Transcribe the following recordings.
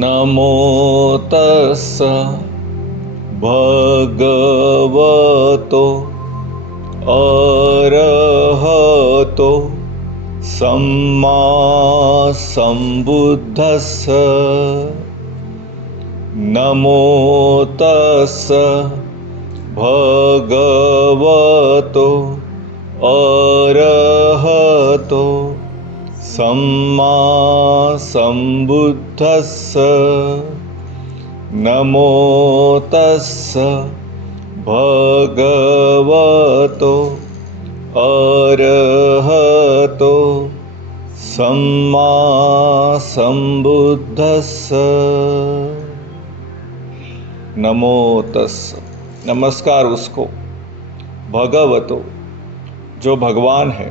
नमो तस्स भगवतो अरहतो सम्मा सम्बुद्धस्स। नमो तस्स भगवतो अरहतो सम्मा सम्बुद्धस्स। नमो तस्स भगवतो अरहतो सम्मा सम्बुद्धस्स। नमो तस्स, नमस्कार उसको, भगवतो जो भगवान है।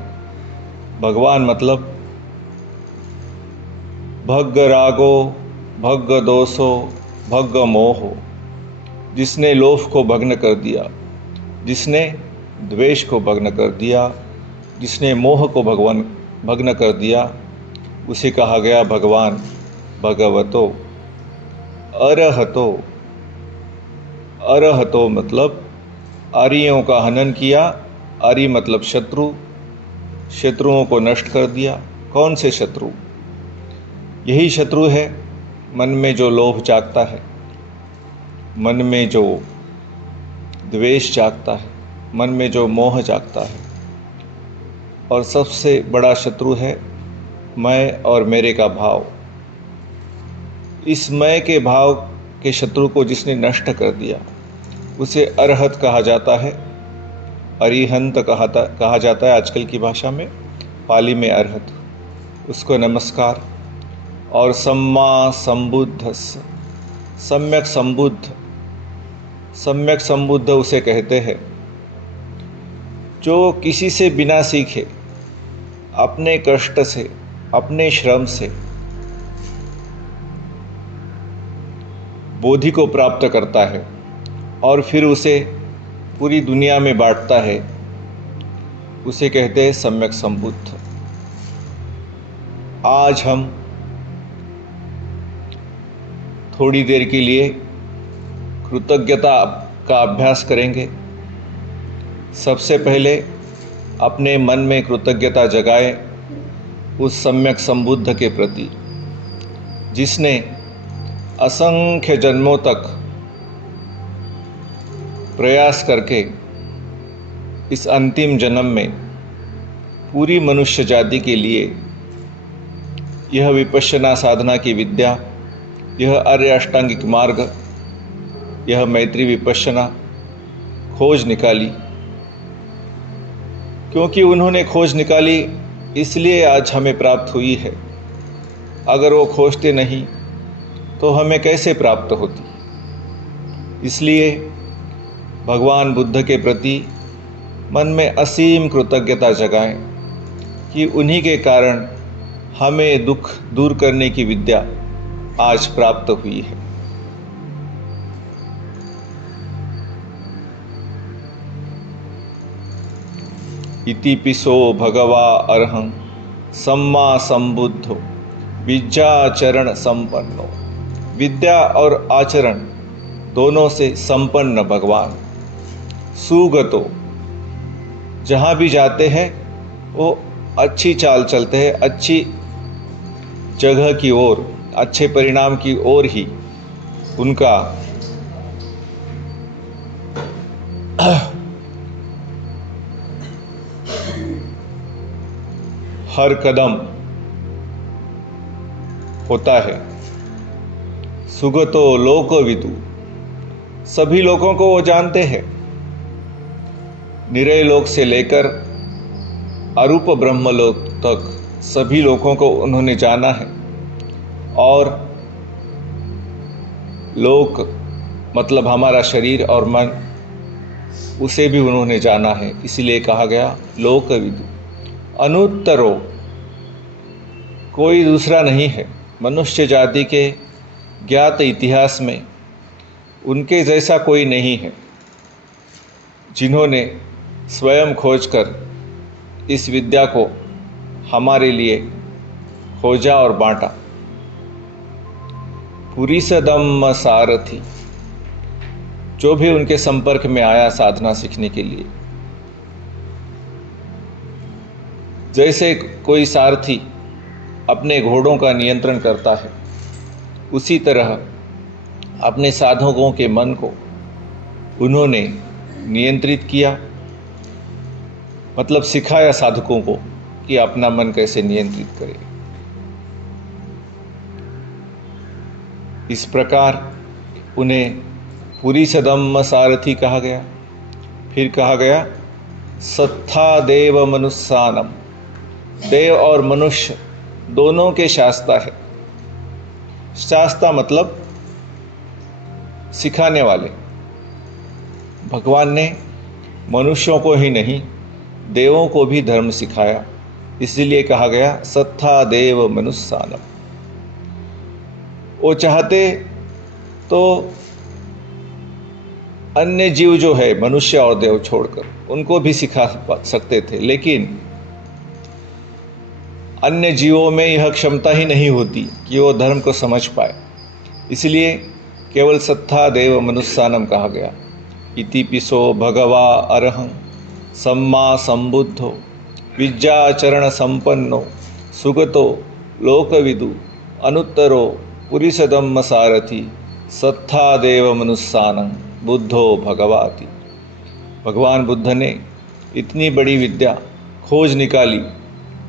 भगवान मतलब भग्ग रागो भग्ग दोषो भग्ग मोहो, जिसने लोभ को भग्न कर दिया, जिसने द्वेष को भग्न कर दिया, जिसने मोह को भग्न कर दिया, उसे कहा गया भगवान। भगवतो अरहतो, अरहतो मतलब आर्यों का हनन किया। आर्य मतलब शत्रु, शत्रुओं को नष्ट कर दिया। कौन से शत्रु? यही शत्रु है मन में जो लोभ जागता है, मन में जो द्वेष जागता है, मन में जो मोह जागता है। और सबसे बड़ा शत्रु है मैं और मेरे का भाव। इस मैं के भाव के शत्रु को जिसने नष्ट कर दिया, उसे अरहत कहा जाता है, अरिहंत कहा जाता है आजकल की भाषा में, पाली में अरहत। उसको नमस्कार। और सम्मा सम्बुद्धस्स, सम्यक संबुद्ध, सम्यक संबुद्ध उसे कहते हैं जो किसी से बिना सीखे, अपने कष्ट से, अपने श्रम से बोधि को प्राप्त करता है और फिर उसे पूरी दुनिया में बांटता है। उसे कहते हैं सम्यक संबुद्ध। आज हम थोड़ी देर के लिए कृतज्ञता का अभ्यास करेंगे। सबसे पहले अपने मन में कृतज्ञता जगाएं उस सम्यक संबुद्ध के प्रति, जिसने असंख्य जन्मों तक प्रयास करके इस अंतिम जन्म में पूरी मनुष्य जाति के लिए यह विपश्यना साधना की विद्या, यह आर्य अष्टांगिक मार्ग, यह मैत्री विपश्यना खोज निकाली। क्योंकि उन्होंने खोज निकाली इसलिए आज हमें प्राप्त हुई है। अगर वो खोजते नहीं तो हमें कैसे प्राप्त होती। इसलिए भगवान बुद्ध के प्रति मन में असीम कृतज्ञता जगाएं कि उन्हीं के कारण हमें दुख दूर करने की विद्या आज प्राप्त हुई है। इति पिसो भगवा अर्हं सम्मा संबुद्धो विद्याचरण संपन्नो। विद्या और आचरण दोनों से संपन्न भगवान। सुगतो, जहाँ भी जाते हैं वो अच्छी चाल चलते हैं, अच्छी जगह की ओर, अच्छे परिणाम की ओर ही उनका हर कदम होता है। सुगतो लोकविदु, सभी लोगों को वो जानते हैं। निरय लोक से लेकर अरूप ब्रह्मलोक तक सभी लोगों को उन्होंने जाना है। और लोक मतलब हमारा शरीर और मन, उसे भी उन्होंने जाना है। इसीलिए कहा गया लोकविदु। अनुत्तरो, कोई दूसरा नहीं है मनुष्य जाति के ज्ञात इतिहास में, उनके जैसा कोई नहीं है जिन्होंने स्वयं खोजकर इस विद्या को हमारे लिए खोजा और बांटा। पुरीसदम सारथी, जो भी उनके संपर्क में आया साधना सीखने के लिए, जैसे कोई सारथी अपने घोड़ों का नियंत्रण करता है, उसी तरह अपने साधकों के मन को उन्होंने नियंत्रित किया, मतलब सिखाया साधकों को कि अपना मन कैसे नियंत्रित करें। इस प्रकार उन्हें पुरीसदम सारथी कहा गया। फिर कहा गया सत्था देव मनुष्यानम, देव और मनुष्य दोनों के शास्ता है। शास्ता मतलब सिखाने वाले। भगवान ने मनुष्यों को ही नहीं, देवों को भी धर्म सिखाया, इसलिए कहा गया सत्था देव मनुष्यानम। वो चाहते तो अन्य जीव जो है, मनुष्य और देव छोड़कर, उनको भी सिखा सकते थे, लेकिन अन्य जीवों में यह क्षमता ही नहीं होती कि वो धर्म को समझ पाए, इसलिए केवल सत्था देव मनुष्यानम कहा गया। इति पिसो भगवा अरहं सम्मा संबुद्धो विद्याचरण संपन्नो सुगतो लोकविदु अनुत्तरो पुरीसदम सारथी सत्था देव मनुष्यानम बुद्धो भगवाति। भगवान बुद्ध ने इतनी बड़ी विद्या खोज निकाली,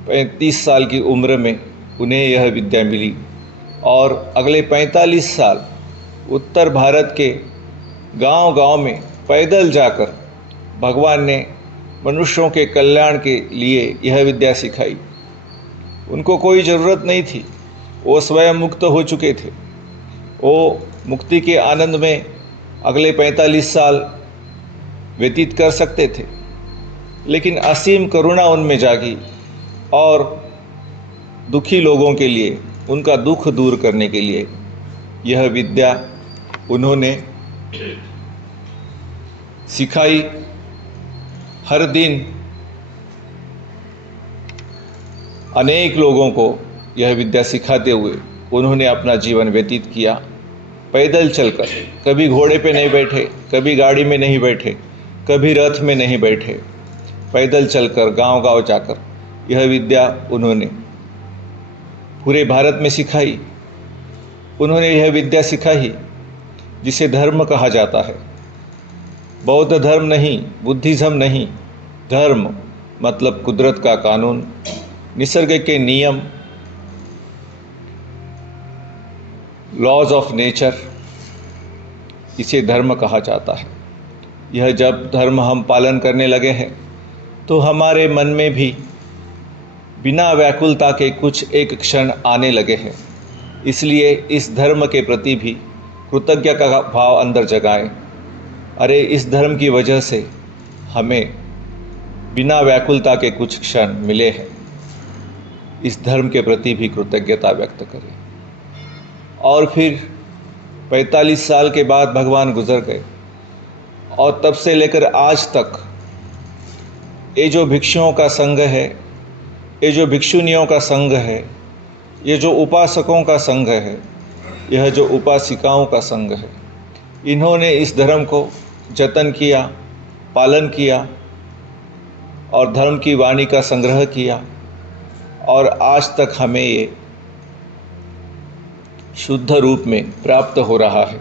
35 साल की उम्र में उन्हें यह विद्या मिली, और अगले 45 साल उत्तर भारत के गांव-गांव में पैदल जाकर भगवान ने मनुष्यों के कल्याण के लिए यह विद्या सिखाई। उनको कोई ज़रूरत नहीं थी, वो स्वयं मुक्त हो चुके थे। वो मुक्ति के आनंद में अगले 45 साल व्यतीत कर सकते थे, लेकिन असीम करुणा उनमें जागी और दुखी लोगों के लिए, उनका दुख दूर करने के लिए यह विद्या उन्होंने सिखाई। हर दिन अनेक लोगों को यह विद्या सिखाते हुए उन्होंने अपना जीवन व्यतीत किया, पैदल चलकर। कभी घोड़े पे नहीं बैठे, कभी गाड़ी में नहीं बैठे, कभी रथ में नहीं बैठे, पैदल चलकर गांव-गांव जाकर यह विद्या उन्होंने पूरे भारत में सिखाई। उन्होंने यह विद्या सिखाई जिसे धर्म कहा जाता है। बौद्ध धर्म नहीं, बुद्धिज़्म नहीं, धर्म मतलब कुदरत का कानून, निसर्ग के नियम, लॉज ऑफ नेचर, इसे धर्म कहा जाता है। यह जब धर्म हम पालन करने लगे हैं तो हमारे मन में भी बिना व्याकुलता के कुछ एक क्षण आने लगे हैं। इसलिए इस धर्म के प्रति भी कृतज्ञता का भाव अंदर जगाएं। अरे, इस धर्म की वजह से हमें बिना व्याकुलता के कुछ क्षण मिले हैं, इस धर्म के प्रति भी कृतज्ञता व्यक्त करें। और फिर 45 साल के बाद भगवान गुजर गए, और तब से लेकर आज तक ये जो भिक्षुओं का संघ है, ये जो भिक्षुनियों का संघ है, ये जो उपासकों का संघ है, यह जो उपासिकाओं का संघ है, इन्होंने इस धर्म को जतन किया, पालन किया और धर्म की वाणी का संग्रह किया, और आज तक हमें ये शुद्ध रूप में प्राप्त हो रहा है।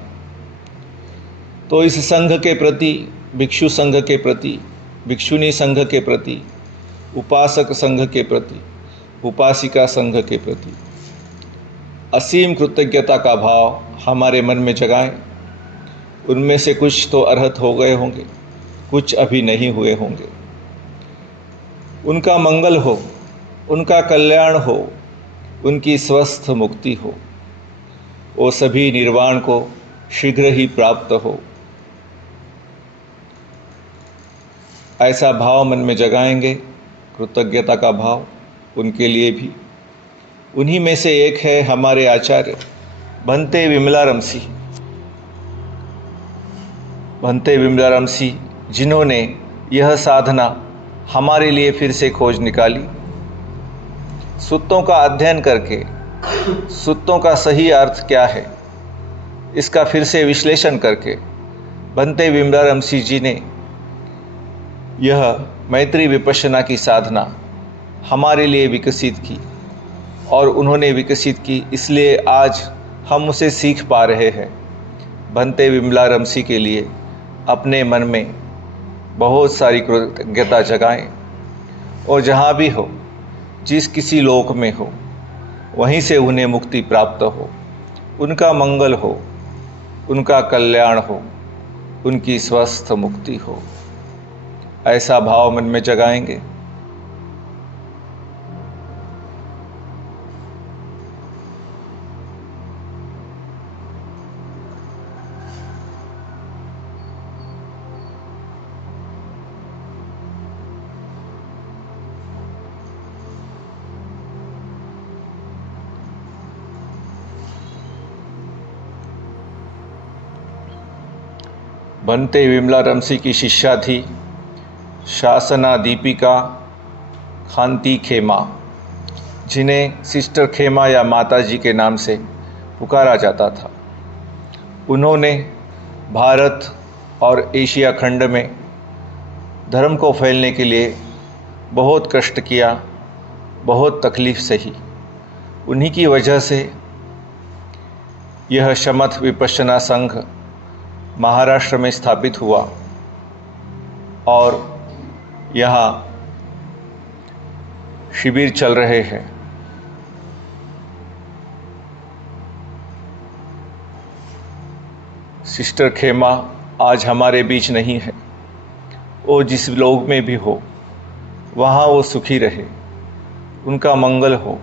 तो इस संघ के प्रति, भिक्षु संघ के प्रति, भिक्षुनी संघ के प्रति, उपासक संघ के प्रति, उपासिका संघ के प्रति असीम कृतज्ञता का भाव हमारे मन में जगाएं। उनमें से कुछ तो अर्हत हो गए होंगे, कुछ अभी नहीं हुए होंगे। उनका मंगल हो, उनका कल्याण हो, उनकी स्वस्थ मुक्ति हो, वो सभी निर्वाण को शीघ्र ही प्राप्त हो, ऐसा भाव मन में जगाएंगे, कृतज्ञता का भाव उनके लिए भी। उन्हीं में से एक है हमारे आचार्य भंते विमलाराम सिंह। भंते विमलाराम सिंह, जिन्होंने यह साधना हमारे लिए फिर से खोज निकाली, सूत्रों का अध्ययन करके सूत्रों का सही अर्थ क्या है इसका फिर से विश्लेषण करके भंते विमलारमसी जी ने यह मैत्री विपश्यना की साधना हमारे लिए विकसित की, और उन्होंने विकसित की इसलिए आज हम उसे सीख पा रहे हैं। भंते विमलारमसी के लिए अपने मन में बहुत सारी कृतज्ञता जगाएं, और जहाँ भी हो, जिस किसी लोक में हो, वहीं से उन्हें मुक्ति प्राप्त हो, उनका मंगल हो, उनका कल्याण हो, उनकी स्वस्थ मुक्ति हो, ऐसा भाव मन में जगाएंगे। भंते विमलारमसी की शिष्या थी शासना दीपिका खांती खेमा, जिन्हें सिस्टर खेमा या माता जी के नाम से पुकारा जाता था। उन्होंने भारत और एशिया खंड में धर्म को फैलने के लिए बहुत कष्ट किया, बहुत तकलीफ सही। उन्हीं की वजह से यह शमथ विपश्यना संघ महाराष्ट्र में स्थापित हुआ, और यहाँ शिविर चल रहे हैं। सिस्टर खेमा आज हमारे बीच नहीं है। वो जिस लोक में भी हो, वहाँ वो सुखी रहे, उनका मंगल हो,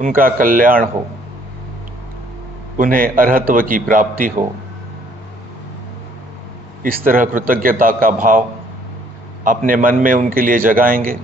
उनका कल्याण हो, उन्हें अरहत्व की प्राप्ति हो। इस तरह कृतज्ञता का भाव अपने मन में उनके लिए जगाएंगे।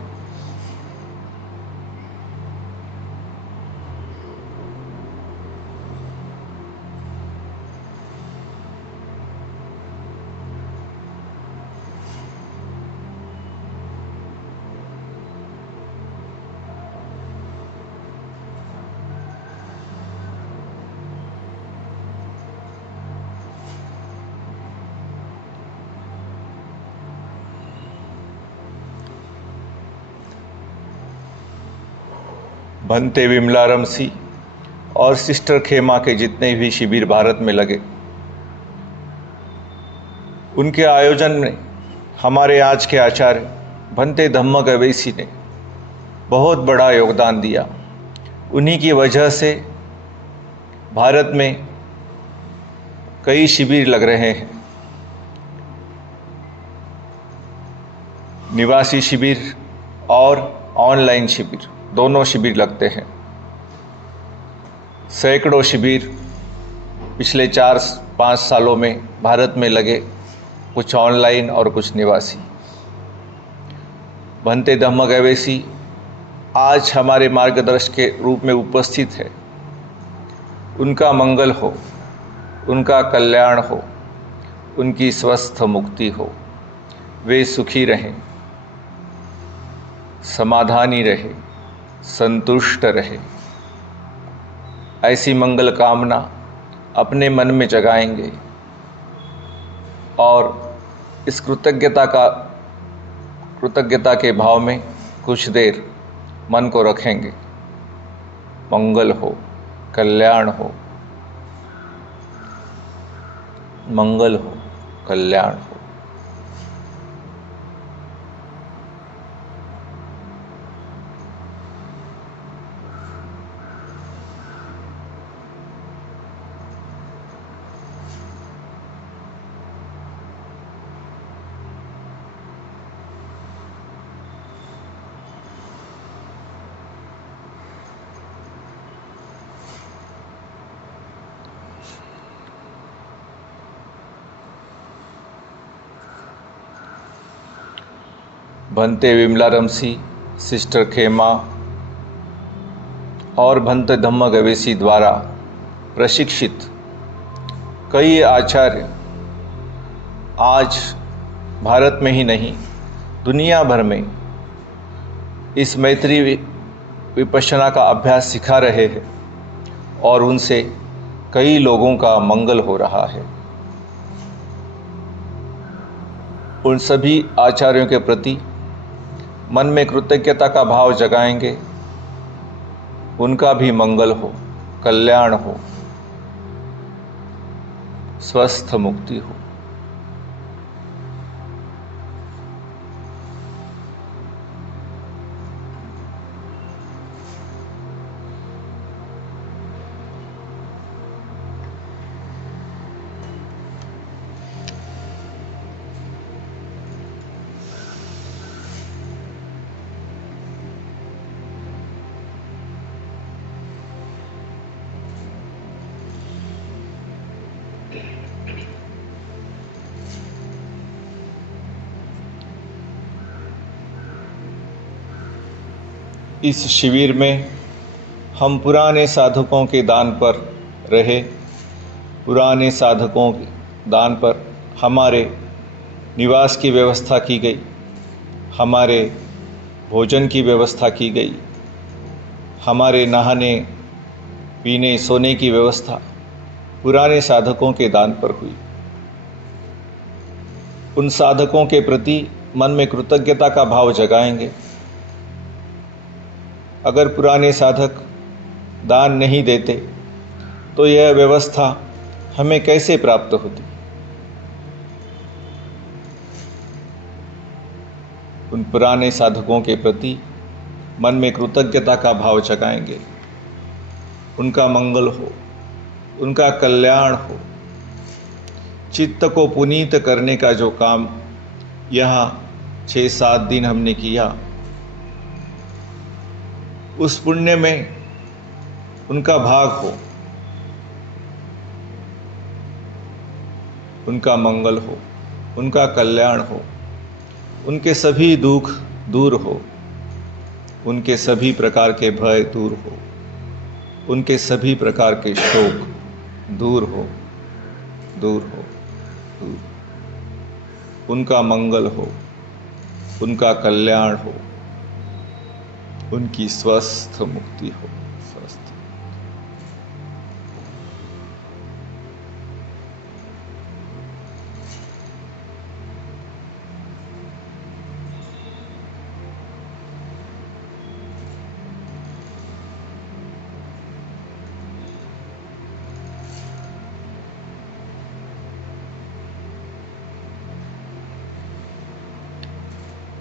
भंते विमलारमसी और सिस्टर खेमा के जितने भी शिविर भारत में लगे, उनके आयोजन में हमारे आज के आचार्य भंते धम्मक अवैसी ने बहुत बड़ा योगदान दिया। उन्हीं की वजह से भारत में कई शिविर लग रहे हैं। निवासी शिविर और ऑनलाइन शिविर दोनों शिविर लगते हैं। सैकड़ों शिविर पिछले 4-5 सालों में भारत में लगे, कुछ ऑनलाइन और कुछ निवासी। भंते धम्मक अवैसी आज हमारे मार्गदर्शक के रूप में उपस्थित है। उनका मंगल हो, उनका कल्याण हो, उनकी स्वस्थ मुक्ति हो, वे सुखी रहें, समाधानी रहे, संतुष्ट रहे, ऐसी मंगल कामना अपने मन में जगाएंगे, और इस कृतज्ञता के भाव में कुछ देर मन को रखेंगे। मंगल हो, कल्याण हो, मंगल हो, कल्याण हो। भंते विमलारमसी, सिस्टर खेमा और भंते धम्मक अवैसी द्वारा प्रशिक्षित कई आचार्य आज भारत में ही नहीं, दुनिया भर में इस मैत्री विपश्यना का अभ्यास सिखा रहे हैं, और उनसे कई लोगों का मंगल हो रहा है। उन सभी आचार्यों के प्रति मन में कृतज्ञता का भाव जगाएंगे, उनका भी मंगल हो, कल्याण हो, स्वस्थ मुक्ति हो। इस शिविर में हम पुराने साधकों के दान पर रहे, पुराने साधकों के दान पर हमारे निवास की व्यवस्था की गई, हमारे भोजन की व्यवस्था की गई, हमारे नहाने पीने सोने की व्यवस्था पुराने साधकों के दान पर हुई। उन साधकों के प्रति मन में कृतज्ञता का भाव जगाएंगे। अगर पुराने साधक दान नहीं देते तो यह व्यवस्था हमें कैसे प्राप्त होती। उन पुराने साधकों के प्रति मन में कृतज्ञता का भाव जगाएंगे, उनका मंगल हो, उनका कल्याण हो। चित्त को पुनीत करने का जो काम यहाँ 6-7 दिन हमने किया, उस पुण्य में उनका भाग हो, उनका मंगल हो, उनका कल्याण हो, उनके सभी दुख दूर हो, उनके सभी प्रकार के भय दूर हो, उनके सभी प्रकार के शोक दूर हो, दूर हो, दूर। उनका मंगल हो, उनका कल्याण हो, उनकी स्वस्थ मुक्ति हो, स्वस्थ।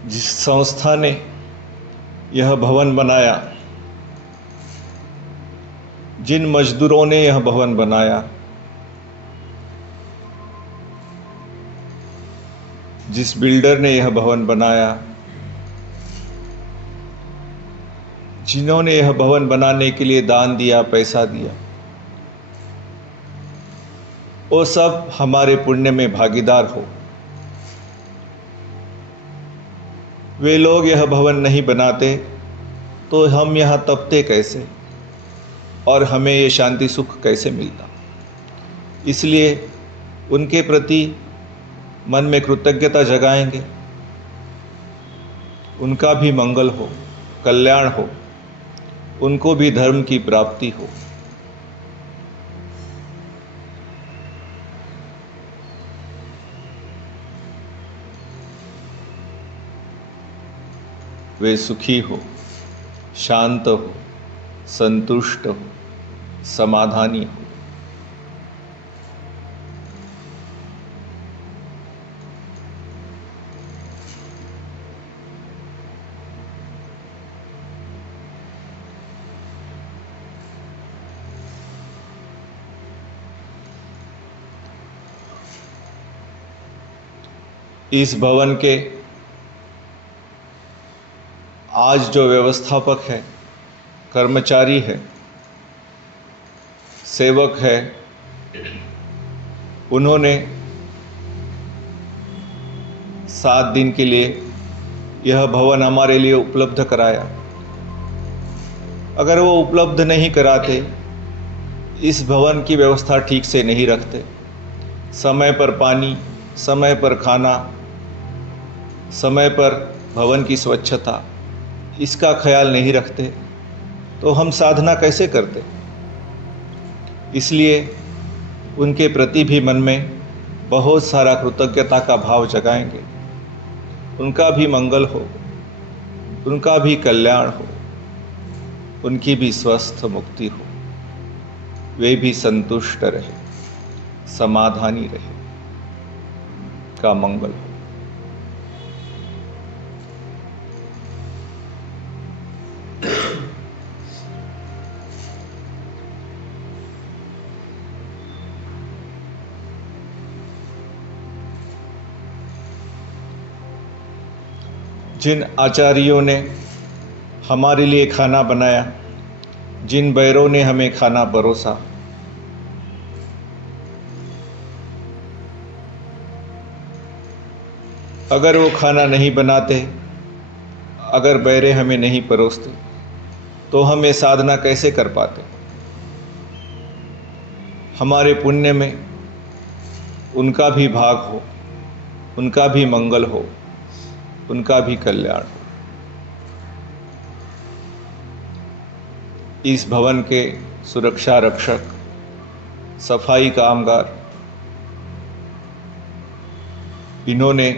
जिस संस्था ने यह भवन बनाया, जिन मजदूरों ने यह भवन बनाया, जिस बिल्डर ने यह भवन बनाया, जिन्होंने यह भवन बनाने के लिए दान दिया, पैसा दिया, वो सब हमारे पुण्य में भागीदार हो। वे लोग यह भवन नहीं बनाते तो हम यहाँ तपते कैसे और हमें ये शांति सुख कैसे मिलता। इसलिए उनके प्रति मन में कृतज्ञता जगाएंगे, उनका भी मंगल हो, कल्याण हो, उनको भी धर्म की प्राप्ति हो। वे सुखी हो, शांत हो, संतुष्ट हो, समाधानी हो। इस भवन के आज जो व्यवस्थापक है, कर्मचारी है, सेवक है, उन्होंने 7 दिन के लिए यह भवन हमारे लिए उपलब्ध कराया। अगर वो उपलब्ध नहीं कराते, इस भवन की व्यवस्था ठीक से नहीं रखते, समय पर पानी, समय पर खाना, समय पर भवन की स्वच्छता, इसका ख्याल नहीं रखते, तो हम साधना कैसे करते। इसलिए उनके प्रति भी मन में बहुत सारा कृतज्ञता का भाव जगाएंगे। उनका भी मंगल हो, उनका भी कल्याण हो, उनकी भी स्वस्थ मुक्ति हो, वे भी संतुष्ट रहे, समाधानी रहे, का मंगल हो। जिन आचार्यों ने हमारे लिए खाना बनाया, जिन बैरों ने हमें खाना परोसा, अगर वो खाना नहीं बनाते, अगर बैरे हमें नहीं परोसते, तो हम ये साधना कैसे कर पाते। हमारे पुण्य में उनका भी भाग हो, उनका भी मंगल हो, उनका भी कल्याण हो। इस भवन के सुरक्षा रक्षक, सफाई कामगार, इन्होंने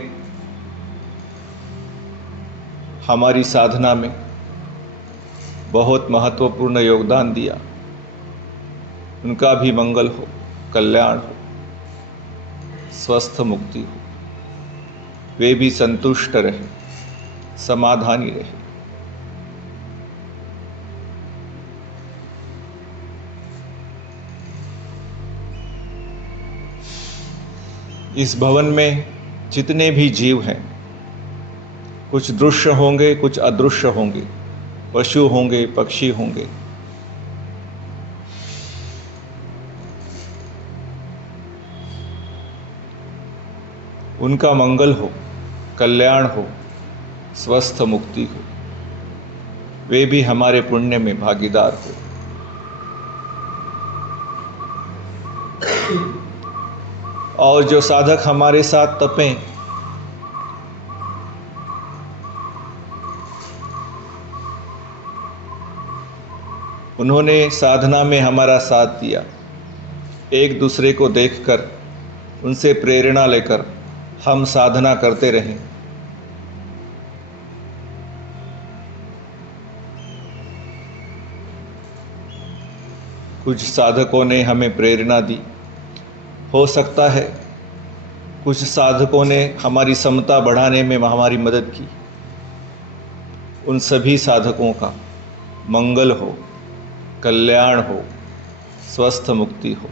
हमारी साधना में बहुत महत्वपूर्ण योगदान दिया। उनका भी मंगल हो, कल्याण हो, स्वस्थ मुक्ति हो, वे भी संतुष्ट रहे, समाधानी रहे। इस भवन में जितने भी जीव हैं, कुछ दृश्य होंगे, कुछ अदृश्य होंगे, पशु होंगे, पक्षी होंगे, उनका मंगल हो, कल्याण हो, स्वस्थ मुक्ति हो, वे भी हमारे पुण्य में भागीदार हो। और जो साधक हमारे साथ तपें, उन्होंने साधना में हमारा साथ दिया, एक दूसरे को देखकर, उनसे प्रेरणा लेकर हम साधना करते रहें। कुछ साधकों ने हमें प्रेरणा दी, हो सकता है कुछ साधकों ने हमारी समता बढ़ाने में हमारी मदद की। उन सभी साधकों का मंगल हो, कल्याण हो, स्वस्थ मुक्ति हो।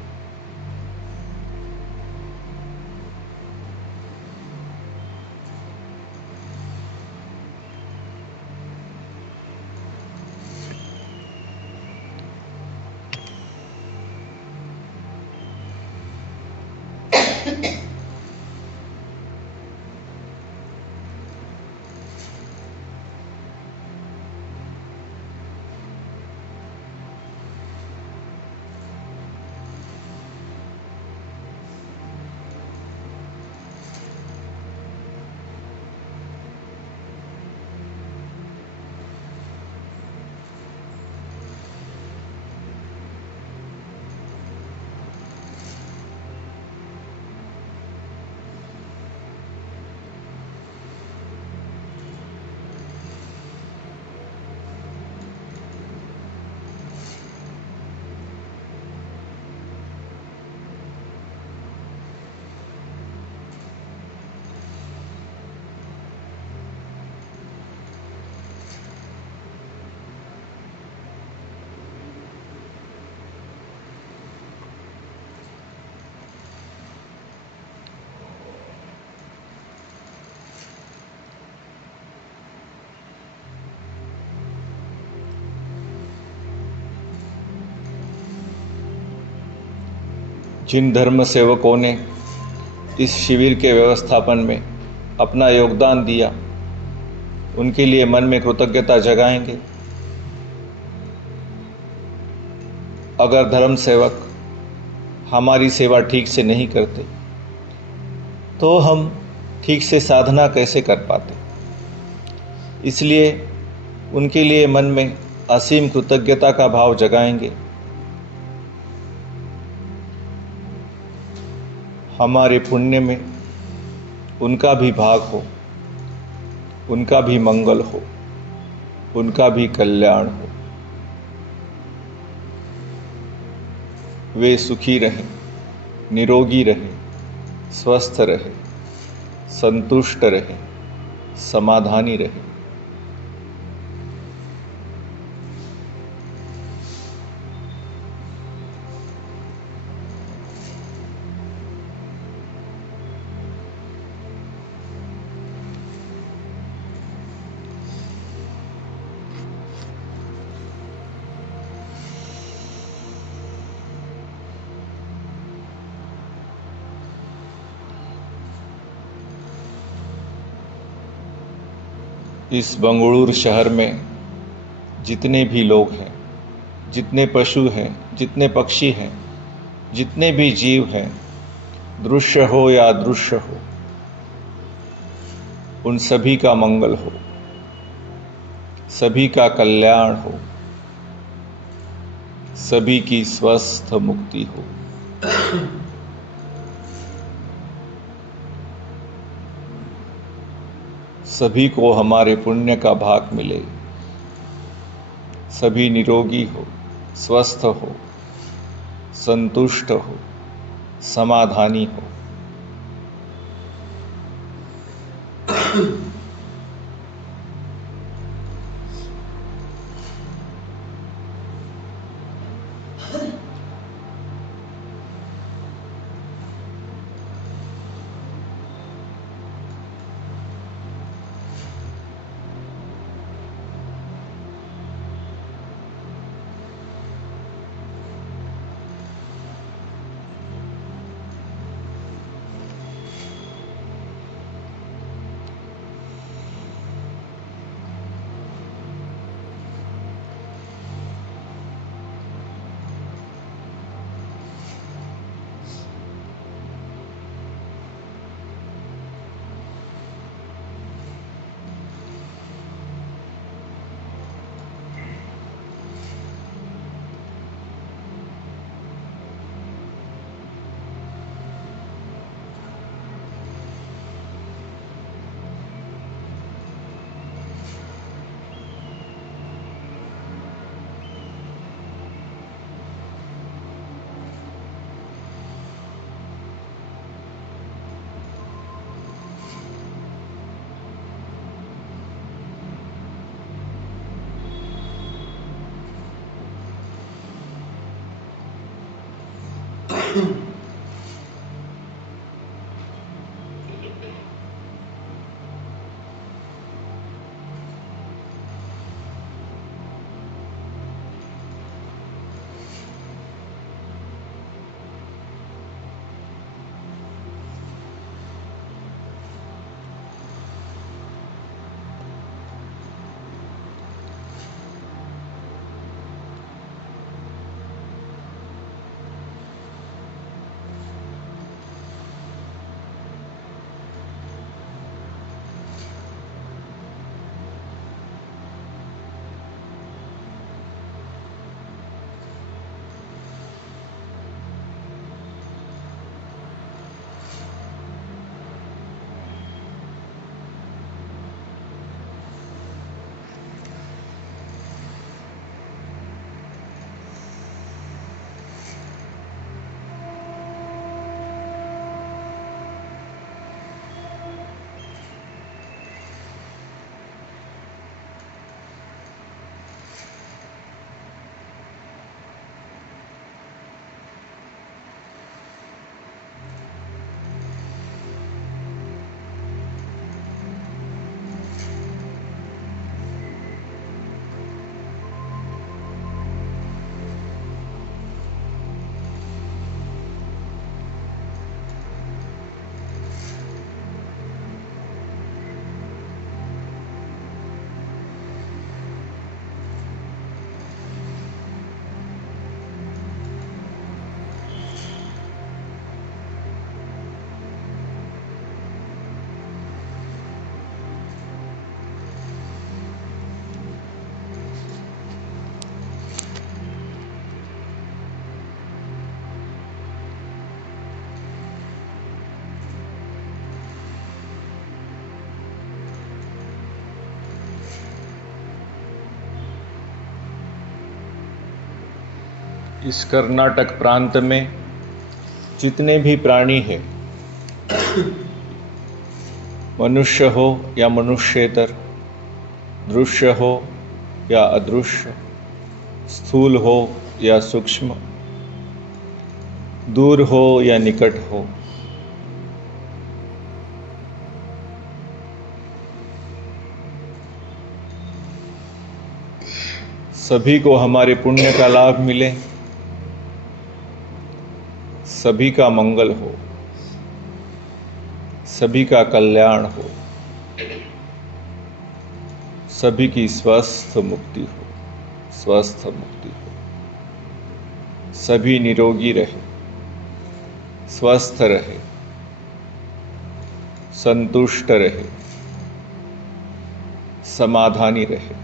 जिन धर्म सेवकों ने इस शिविर के व्यवस्थापन में अपना योगदान दिया, उनके लिए मन में कृतज्ञता जगाएंगे। अगर धर्म सेवक हमारी सेवा ठीक से नहीं करते, तो हम ठीक से साधना कैसे कर पाते। इसलिए उनके लिए मन में असीम कृतज्ञता का भाव जगाएंगे। हमारे पुण्य में उनका भी भाग हो, उनका भी मंगल हो, उनका भी कल्याण हो। वे सुखी रहें, निरोगी रहें, स्वस्थ रहें, संतुष्ट रहें, समाधानी रहें। इस बंगलुरु शहर में जितने भी लोग हैं, जितने पशु हैं, जितने पक्षी हैं, जितने भी जीव हैं, दृश्य हो या अदृश्य हो, उन सभी का मंगल हो, सभी का कल्याण हो, सभी की स्वस्थ मुक्ति हो। सभी को हमारे पुण्य का भाग मिले, सभी निरोगी हो, स्वस्थ हो, संतुष्ट हो, समाधानी हो। इस कर्नाटक प्रांत में जितने भी प्राणी हैं, मनुष्य हो या मनुष्येतर, दृश्य हो या अदृश्य, स्थूल हो या सूक्ष्म, दूर हो या निकट हो, सभी को हमारे पुण्य का लाभ मिले, सभी का मंगल हो, सभी का कल्याण हो, सभी की स्वस्थ मुक्ति हो, स्वस्थ मुक्ति हो, सभी निरोगी रहे, स्वस्थ रहे, संतुष्ट रहे, समाधानी रहे।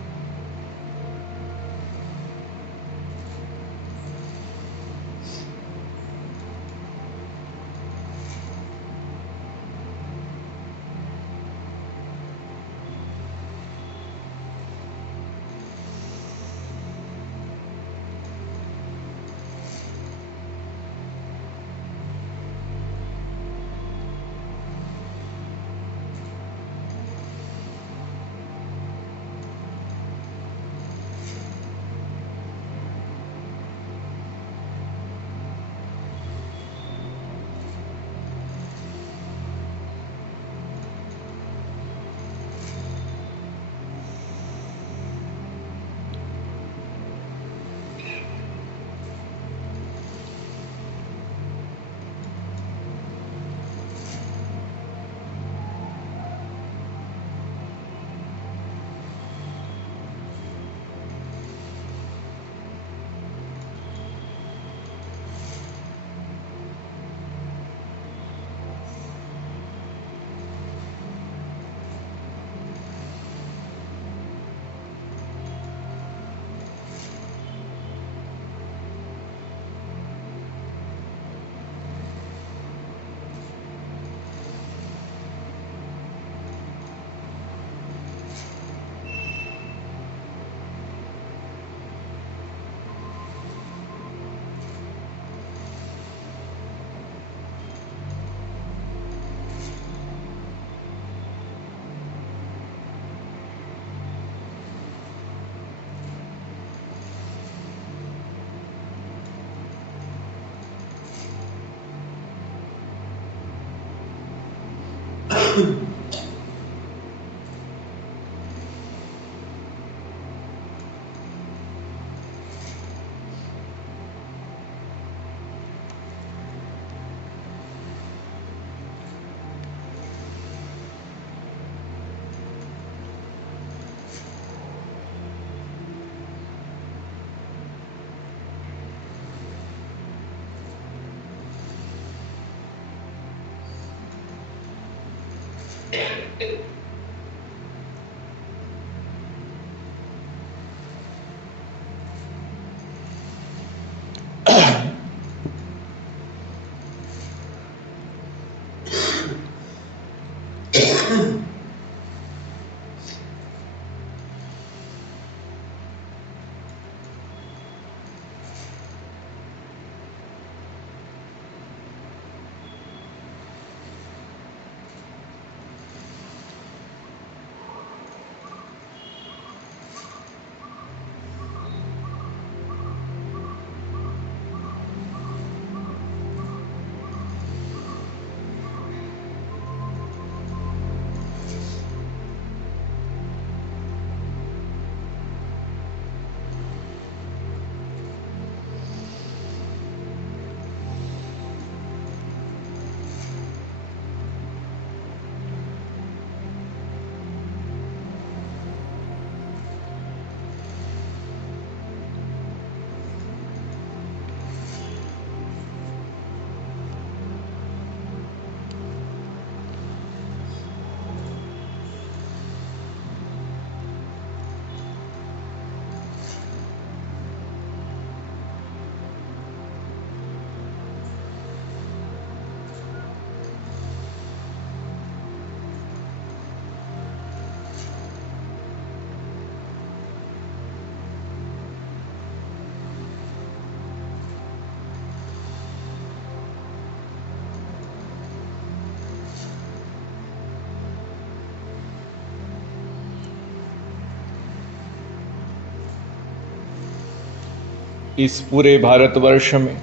इस पूरे भारतवर्ष में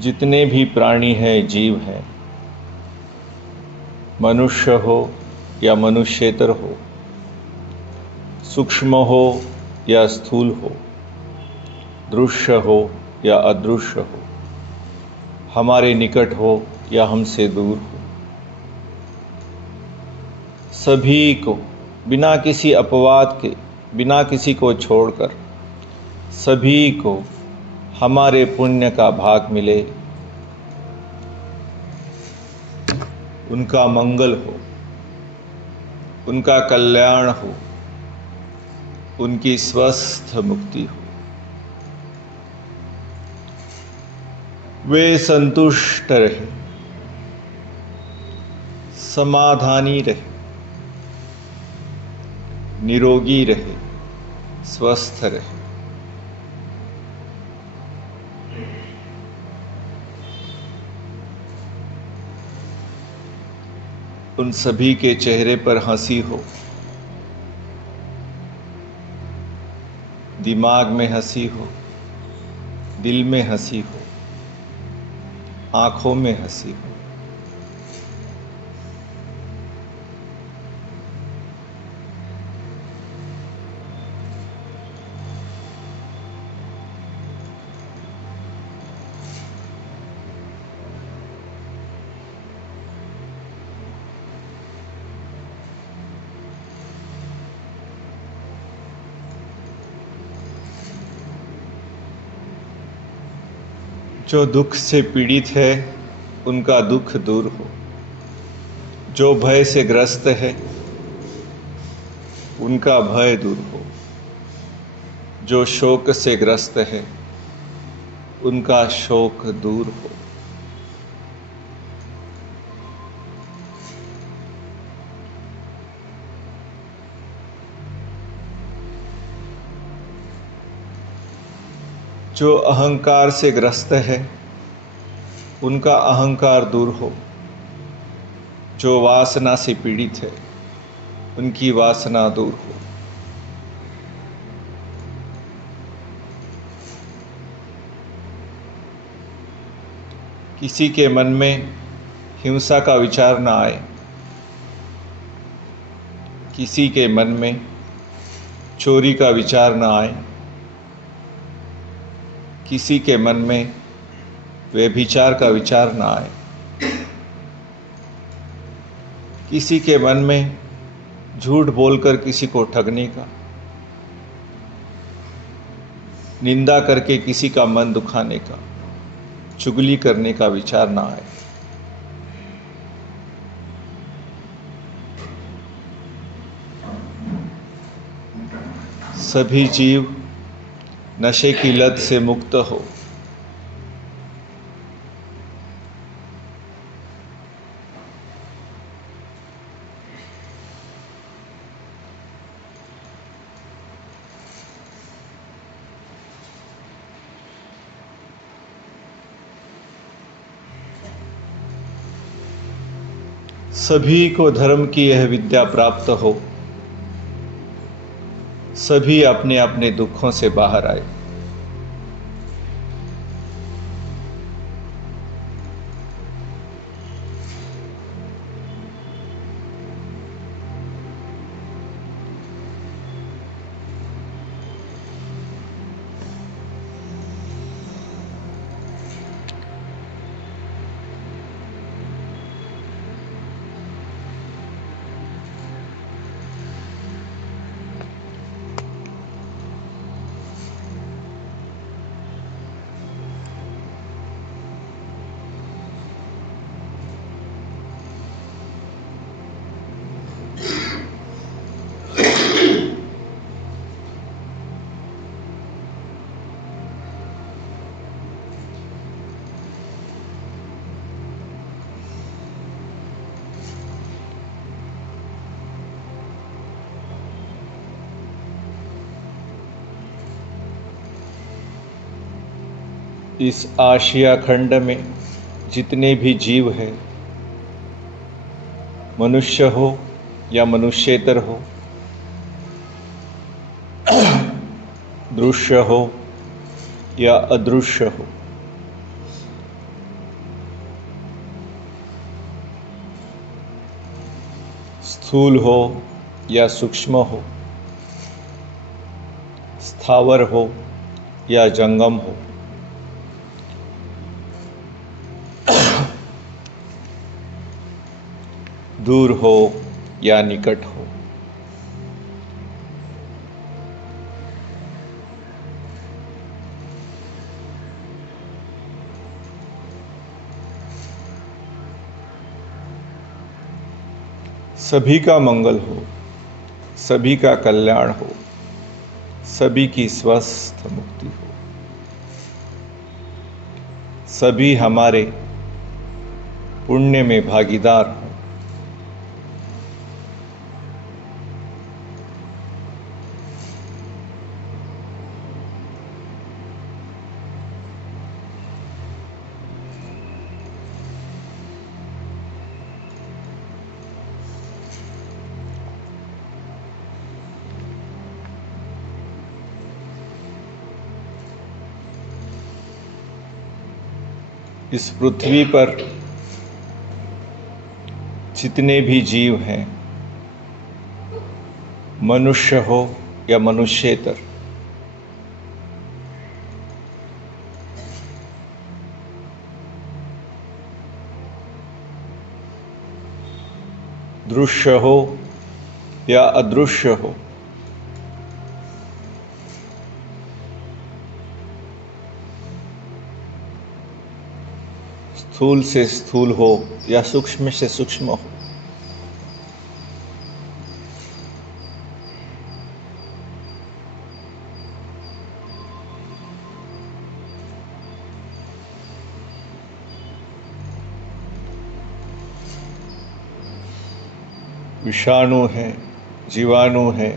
जितने भी प्राणी हैं, जीव हैं, मनुष्य हो या मनुष्येतर हो, सूक्ष्म हो या स्थूल हो, दृश्य हो या अदृश्य हो, हमारे निकट हो या हमसे दूर हो, सभी को बिना किसी अपवाद के, बिना किसी को छोड़कर सभी को हमारे पुण्य का भाग मिले, उनका मंगल हो, उनका कल्याण हो, उनकी स्वस्थ मुक्ति हो, वे संतुष्ट रहे, समाधानी रहे, निरोगी रहे, स्वस्थ रहे। उन सभी के चेहरे पर हंसी हो, दिमाग में हंसी हो, दिल में हंसी हो, आंखों में हंसी हो। जो दुख से पीड़ित है उनका दुख दूर हो, जो भय से ग्रस्त है उनका भय दूर हो, जो शोक से ग्रस्त है उनका शोक दूर हो। जो अहंकार से ग्रस्त है उनका अहंकार दूर हो, जो वासना से पीड़ित है उनकी वासना दूर हो। किसी के मन में हिंसा का विचार ना आए, किसी के मन में चोरी का विचार ना आए, किसी के मन में व्यभिचार का विचार ना आए, किसी के मन में झूठ बोलकर किसी को ठगने का, निंदा करके किसी का मन दुखाने का, चुगली करने का विचार ना आए। सभी जीव नशे की लत से मुक्त हो, सभी को धर्म की यह विद्या प्राप्त हो, सभी अपने अपने दुखों से बाहर आए। इस आशिया खंड में जितने भी जीव हैं, मनुष्य हो या मनुष्येतर हो, दृश्य हो या अदृश्य हो, स्थूल हो या सूक्ष्म हो, स्थावर हो या जंगम हो, दूर हो या निकट हो, सभी का मंगल हो, सभी का कल्याण हो, सभी की स्वस्थ मुक्ति हो, सभी हमारे पुण्य में भागीदार हो। इस पृथ्वी पर जितने भी जीव हैं, मनुष्य हो या मनुष्येतर, दृश्य हो या अदृश्य हो, स्थूल से स्थूल हो या सूक्ष्म से सूक्ष्म हो, विषाणु है, जीवाणु है,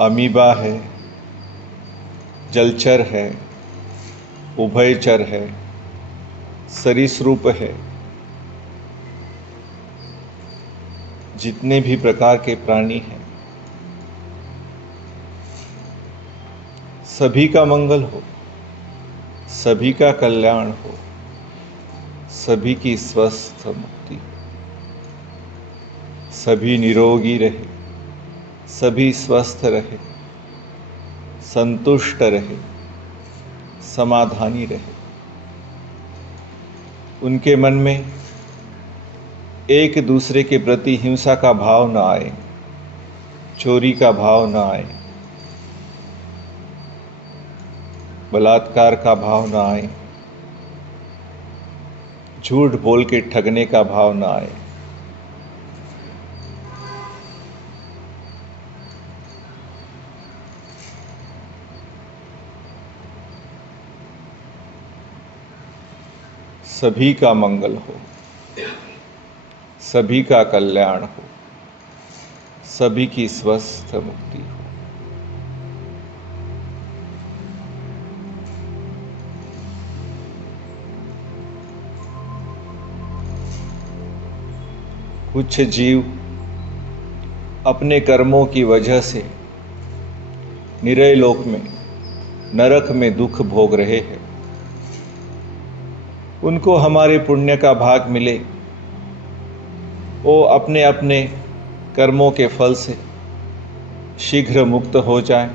अमीबा है, जलचर है, उभयचर है, सरीसृप है, जितने भी प्रकार के प्राणी हैं, सभी का मंगल हो, सभी का कल्याण हो, सभी की स्वस्थ मुक्ति हो, सभी निरोगी रहे, सभी स्वस्थ रहे, संतुष्ट रहे, समाधानी रहे। उनके मन में एक दूसरे के प्रति हिंसा का भाव न आए, चोरी का भाव न आए, बलात्कार का भाव न आए, झूठ बोल के ठगने का भाव न आए। सभी का मंगल हो, सभी का कल्याण हो, सभी की स्वस्थ मुक्ति हो। कुछ जीव अपने कर्मों की वजह से निरय लोक में, नरक में दुख भोग रहे हैं। उनको हमारे पुण्य का भाग मिले, वो अपने अपने कर्मों के फल से शीघ्र मुक्त हो जाएं,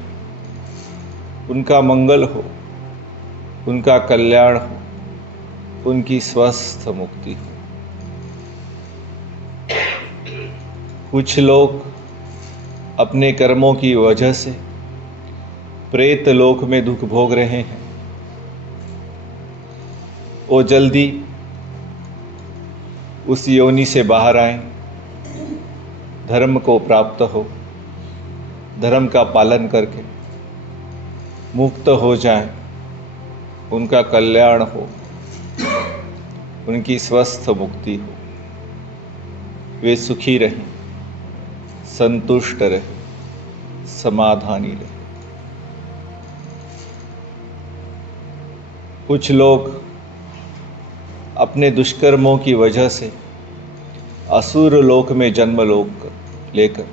उनका मंगल हो, उनका कल्याण हो, उनकी स्वस्थ मुक्ति हो। कुछ लोग अपने कर्मों की वजह से प्रेत लोक में दुख भोग रहे हैं, वो जल्दी उस योनि से बाहर आएं, धर्म को प्राप्त हो, धर्म का पालन करके मुक्त हो जाएं, उनका कल्याण हो, उनकी स्वस्थ मुक्ति हो, वे सुखी रहें, संतुष्ट रहें, समाधानी रहें। कुछ लोग अपने दुष्कर्मों की वजह से असुर लोक में जन्म लेकर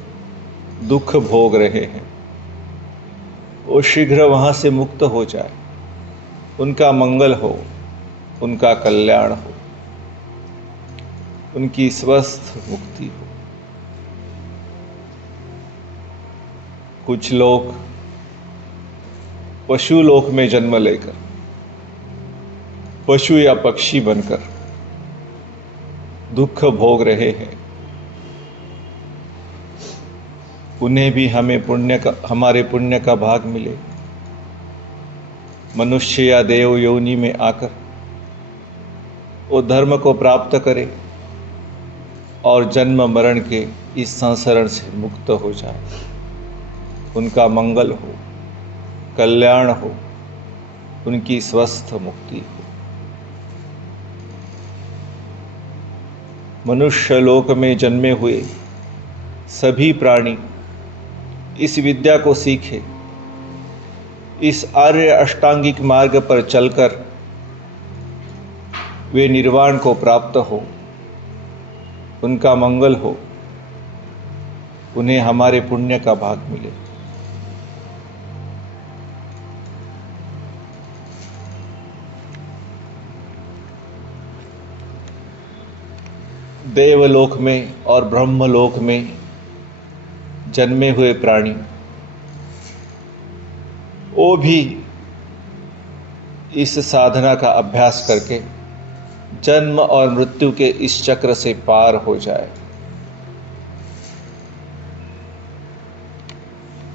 दुख भोग रहे हैं, वो शीघ्र वहाँ से मुक्त हो जाए, उनका मंगल हो, उनका कल्याण हो, उनकी स्वस्थ मुक्ति हो। कुछ लोग पशु लोक में जन्म लेकर, पशु या पक्षी बनकर दुख भोग रहे हैं। उन्हें भी हमारे पुण्य का भाग मिले, मनुष्य या देव योनि में आकर वो धर्म को प्राप्त करे और जन्म मरण के इस संसरण से मुक्त हो जाए, उनका मंगल हो, कल्याण हो, उनकी स्वस्थ मुक्ति हो। मनुष्य लोक में जन्मे हुए सभी प्राणी इस विद्या को सीखे, इस आर्य अष्टांगिक मार्ग पर चलकर वे निर्वाण को प्राप्त हो, उनका मंगल हो, उन्हें हमारे पुण्य का भाग मिले। देवलोक में और ब्रह्मलोक में जन्मे हुए प्राणी वो भी इस साधना का अभ्यास करके जन्म और मृत्यु के इस चक्र से पार हो जाए,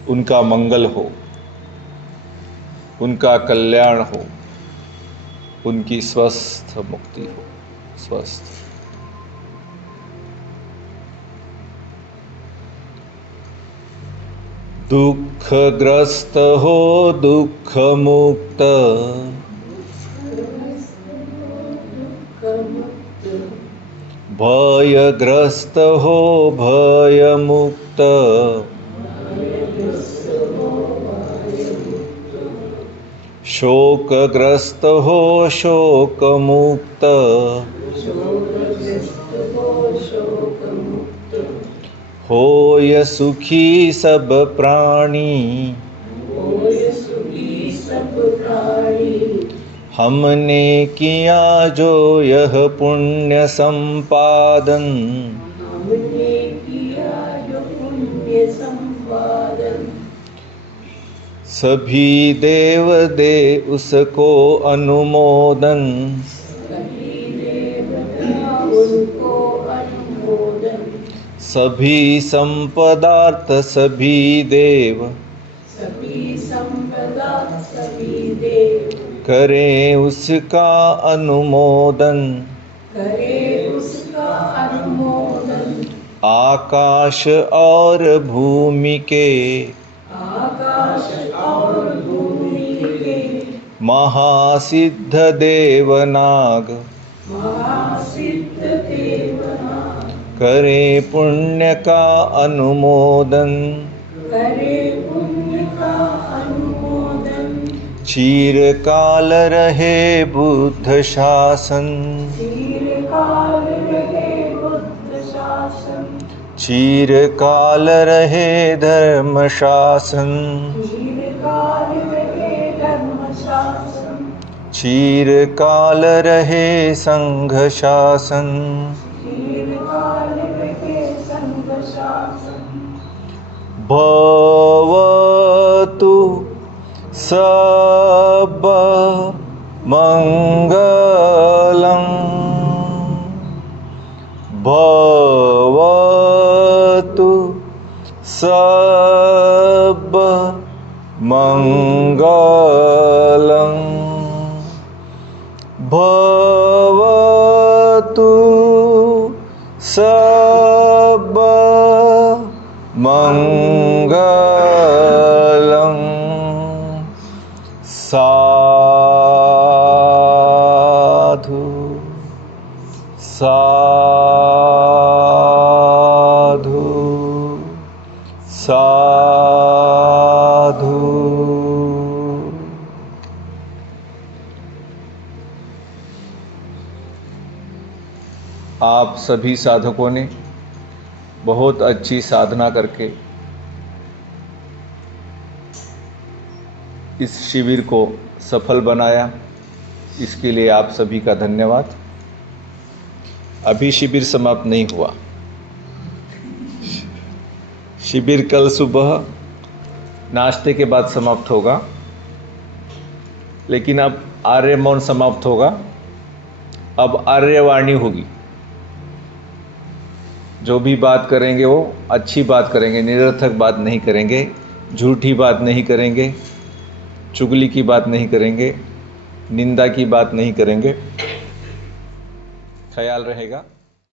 उनका मंगल हो, उनका कल्याण हो, उनकी स्वस्थ मुक्ति हो। स्वस्थ दुखग्रस्त हो दुख मुक्त, भयग्रस्त हो भय मुक्त, शोकग्रस्त हो शोक मुक्त, होय सुखी सब प्राणी, हमने किया जो यह पुण्य संपादन, सभी देव दे उसको अनुमोदन, सभी संपदार्थ सभी देव, करे उसका अनुमोदन, आकाश और भूमि के, महासिद्ध देवनाग, करे पुण्य का अनुमोदन, चिरकाल रहे बुद्ध शासन, चिरकाल रहे धर्म शासन, चिरकाल रहे संघ शासन, भवतु सब मंगलं, भवतु सब मंगलं, भवतु सब मंगलं। साधु साधु साधु। आप सभी साधकों ने बहुत अच्छी साधना करके इस शिविर को सफल बनाया, इसके लिए आप सभी का धन्यवाद। अभी शिविर समाप्त नहीं हुआ। शिविर कल सुबह नाश्ते के बाद समाप्त होगा, लेकिन अब आर्य मौन समाप्त होगा। अब आर्यवाणी होगी। जो भी बात करेंगे वो अच्छी बात करेंगे, निरर्थक बात नहीं करेंगे, झूठी बात नहीं करेंगे, चुगली की बात नहीं करेंगे, निंदा की बात नहीं करेंगे। ख्याल रहेगा।